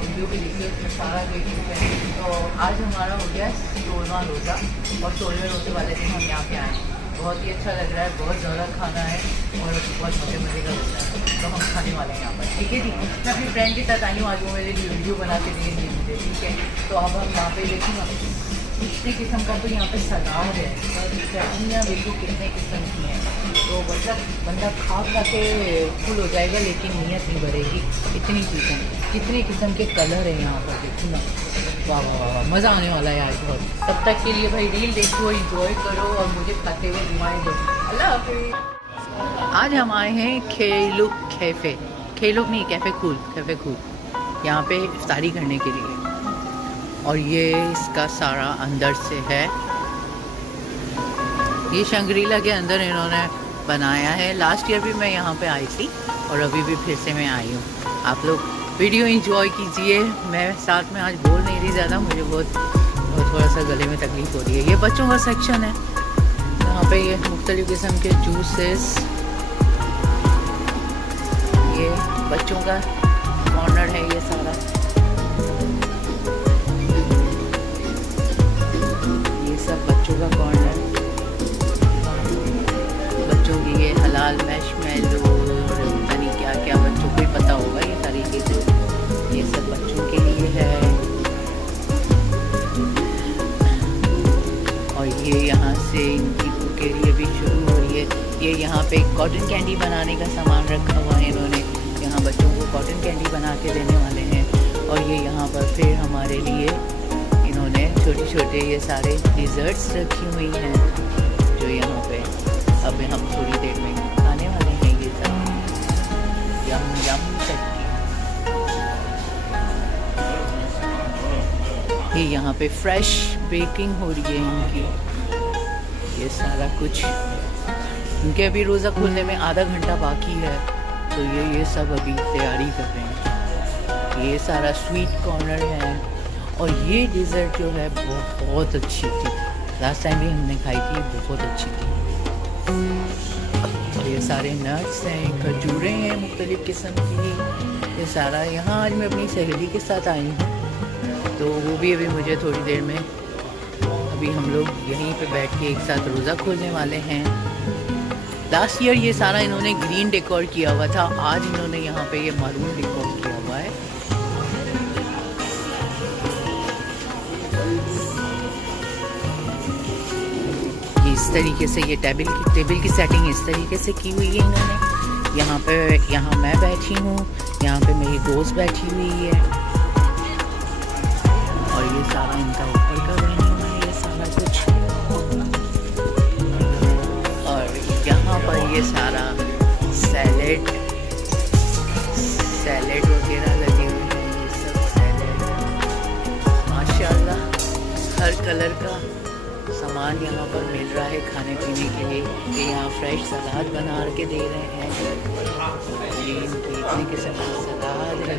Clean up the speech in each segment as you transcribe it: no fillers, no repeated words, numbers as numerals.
Video भी देखिए, उसमें सारा देखिए। तो आज हमारा हो गया 16वां रोज़ा और 16वें रोज़े वाले दिन हम यहाँ पे आए हैं। बहुत ही अच्छा लग रहा है, बहुत ज़्यादा खाना है और बहुत मज़े का लग रहा है। तो हम खाने वाले हैं यहाँ पर, ठीक है जी। मैं अपनी फ्रेंड के साथ आई हूँ, आज वो मेरे लिए वीडियो बना के देंगे मुझे, ठीक है। तो अब हम यहाँ पे देखूँगा कितने किस्म का तो यहाँ पे सलाद है और चटनियाँ देखो कितने किस्म की हैं। तो बंदा खा खा के फुल हो जाएगा लेकिन नीयत नहीं भरेगी। इतनी चीज़ें, कितने किस्म के कलर हैं यहाँ पर, देखो ना। वाह वाह वाह, मज़ा आने वाला है आज बहुत। तब तक के लिए भाई रील देखो, इंजॉय करो और मुझे खाते हुए दुआएं दो। अल्लाह हाफिज़। आज हम आए हैं खेलुक कैफ़े, खेलुक नहीं कैफ़े कूल, कैफ़े कूल, यहाँ पे इफ्तारी करने के लिए। और ये इसका सारा अंदर से है, ये शंग्रीला के अंदर इन्होंने बनाया है। लास्ट ईयर भी मैं यहाँ पे आई थी और अभी भी फिर से मैं आई हूँ। आप लोग वीडियो एंजॉय कीजिए। मैं साथ में आज बोल नहीं रही ज़्यादा, मुझे बहुत थोड़ा सा गले में तकलीफ़ हो रही है। ये बच्चों का सेक्शन है, यहाँ पे ये मुख्तलिफ़ किस्म के जूसेस, ये बच्चों का कॉर्नर है ये सारा। ये सब बच्चों का कॉर्नर, बच्चों की ये हलाल मैशमेलो और पता नहीं क्या क्या, बच्चों को ही पता होगा ये सारी चीज़ें। ये सब बच्चों के लिए है। और ये यहाँ से इनकी कुकेरी अभी शुरू हो रही है। ये यहाँ पे कॉटन कैंडी बनाने का सामान रखा हुआ है इन्होंने, यहाँ बच्चों को कॉटन कैंडी बना के देने वाले हैं। और ये यहाँ पर फिर हमारे लिए इन्होंने छोटे छोटे ये सारे डिज़र्ट्स रखी हुई हैं, जो यहाँ पे अब हम थोड़ी देर में खाने वाले हैं। ये सब यम यम चटनी, ये यहाँ पे फ्रेश बेकिंग हो रही है इनकी। ये सारा कुछ इनके अभी रोज़ा खुलने में आधा घंटा बाकी है, तो ये सब अभी तैयारी कर रहे हैं। ये सारा स्वीट कॉर्नर है। और ये डिज़र्ट जो है बहुत अच्छी थी, लास्ट टाइम भी हमने खाई थी, बहुत अच्छी थी। और ये सारे नट्स हैं, खजूरें हैं मुख्तलिफ़ किस्म की। ये सारा यहाँ आज मैं अपनी सहेली के साथ आई हूँ, तो वो भी अभी मुझे थोड़ी देर में, अभी हम लोग यहीं पे बैठ के एक साथ रोज़ा खोलने वाले हैं। लास्ट ईयर ये सारा इन्होंने ग्रीन डेकोर किया हुआ था, आज इन्होंने यहाँ पे ये मारून डेकोर किया हुआ है। इस तरीके से ये टेबल की सेटिंग इस तरीके से की हुई है इन्होंने। यहाँ मैं बैठी हूँ, यहाँ पे मेरी दोस्त बैठी हुई है। और ये सारा इनका ऊपर का बना हुआ है, ये सारा कुछ। और यहाँ पर ये सारा सैलेड वगैरह लगे हुए हैं, ये सब सैलेड माशाल्लाह हर कलर का सामान यहाँ पर मिल रहा है खाने पीने के लिए। ये यहाँ फ्रेश सलाद बना के दे रहे हैं, ये इनकी इतने किस्म की सलाद है।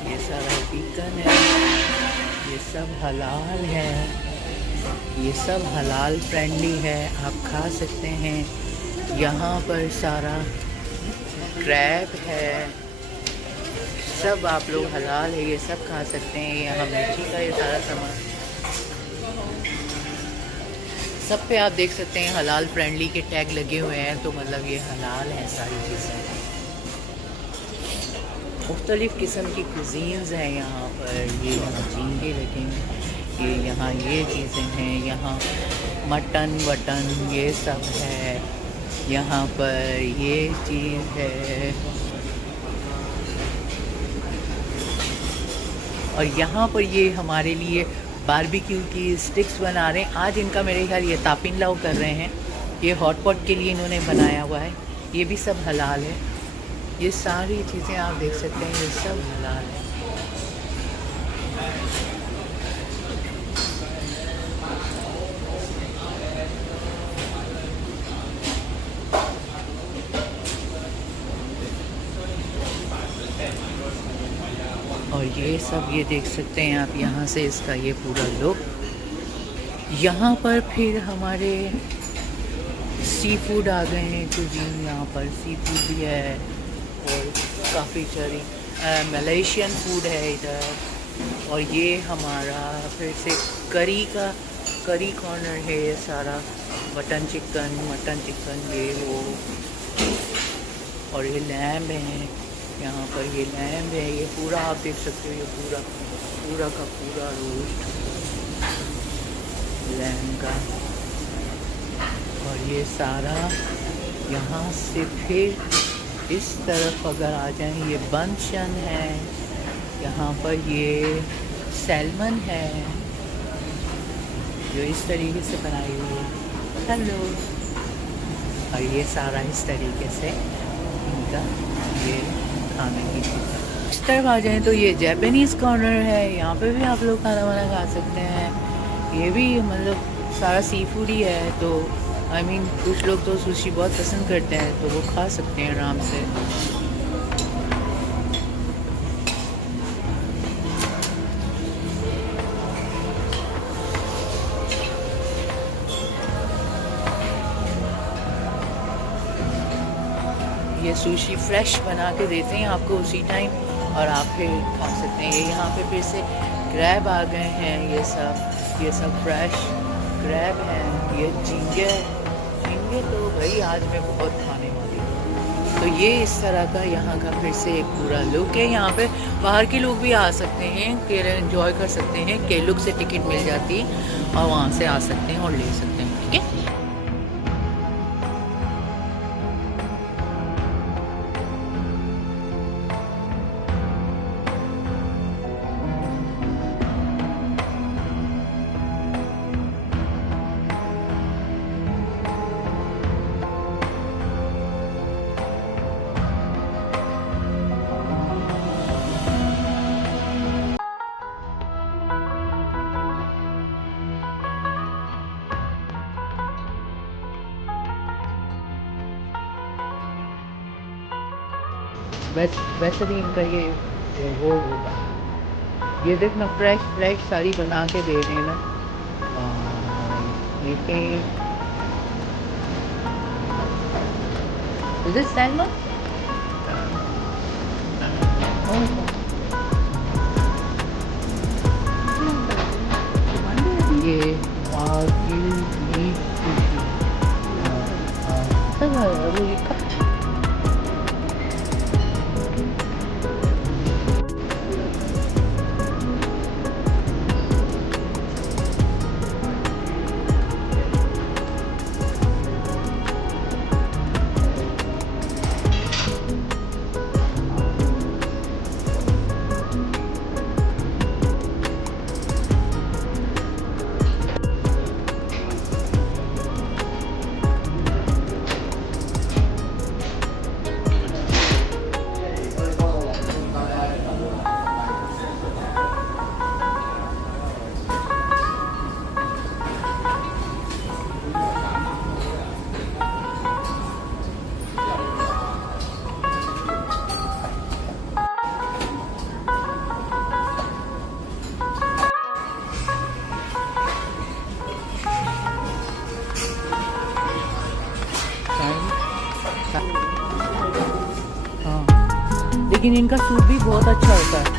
ये सारा चिकन है, ये सब हलाल है, ये सब हलाल फ्रेंडली है, आप खा सकते हैं। यहाँ पर सारा क्रैब है, सब आप लोग हलाल है, ये सब खा सकते हैं। यहाँ मिर्ची का ये सारा सामान सब पे आप देख सकते हैं हलाल फ्रेंडली के टैग लगे हुए हैं, तो मतलब ये हलाल हैं सारी चीज़ें। मुख्तलिफ़ किस्म की कुजीन्स हैं यहाँ पर। ये यहाँ झींगे लगे हैं, ये यहाँ ये चीज़ें हैं, यहाँ मटन वटन ये सब है, यहाँ पर ये चीज़ है। और यहाँ पर ये हमारे लिए बारबेक्यू की स्टिक्स बना रहे हैं। आज इनका मेरे ख्याल ये तापिन लाओ कर रहे हैं, ये हॉट पॉट के लिए इन्होंने बनाया हुआ है। ये भी सब हलाल है, ये सारी चीज़ें आप देख सकते हैं, ये सब हलाल है। और ये सब ये देख सकते हैं आप यहाँ से इसका ये पूरा लुक। यहाँ पर फिर हमारे सी फूड आ गए हैं कुजीन। यहाँ पर सी फूड भी है और काफ़ी सारी मलेशियन फूड है इधर। और ये हमारा फिर से करी कॉर्नर है। ये सारा मटन चिकन ये वो। और ये लैम्ब है यहाँ पर, ये लैम्ब है। ये पूरा आप देख सकते हो, ये पूरा का पूरा रोस्ट लैम्ब का। और ये सारा यहाँ से फिर इस तरफ अगर आ जाएं, ये बंशन है। यहाँ पर ये सैल्मन है जो इस तरीके से बनाई हुई है। हेलो। और ये सारा इस तरीके से इनका ये खाने की चीज़। इस तरफ आ जाएं तो ये जापानीज़ कॉर्नर है। यहाँ पे भी आप लोग खाना वाना खा सकते हैं। ये भी मतलब सारा सी फूड ही है। तो आई मीन कुछ लोग तो सुशी बहुत पसंद करते हैं तो वो खा सकते हैं आराम से। ये सुशी फ्रेश बना के देते हैं आपको उसी टाइम और आप फिर खा सकते हैं। ये यहाँ पे फिर से क्रैब आ गए हैं। ये सब फ्रेश क्रैब हैं। ये झींगे तो भाई आज मैं बहुत खाने वाली हूँ। तो ये इस तरह का यहाँ का फिर से एक पूरा लुक है। यहाँ पे बाहर के लोग भी आ सकते हैं, केरल एंजॉय कर सकते हैं। केलुक से टिकट मिल जाती है और वहाँ से आ सकते हैं और ले सकते हैं। ठीक है। वैसे भी इनका ये वो होगा। ये देखना फ्रेश सारी बना के दे रहे हैं ना। ये पे इज दिस सैल्मन? ये वागिल मीट सुशी। लेकिन इनका सूप भी बहुत अच्छा होता है।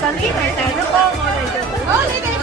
就呢位成日都幫我哋做。好，你哋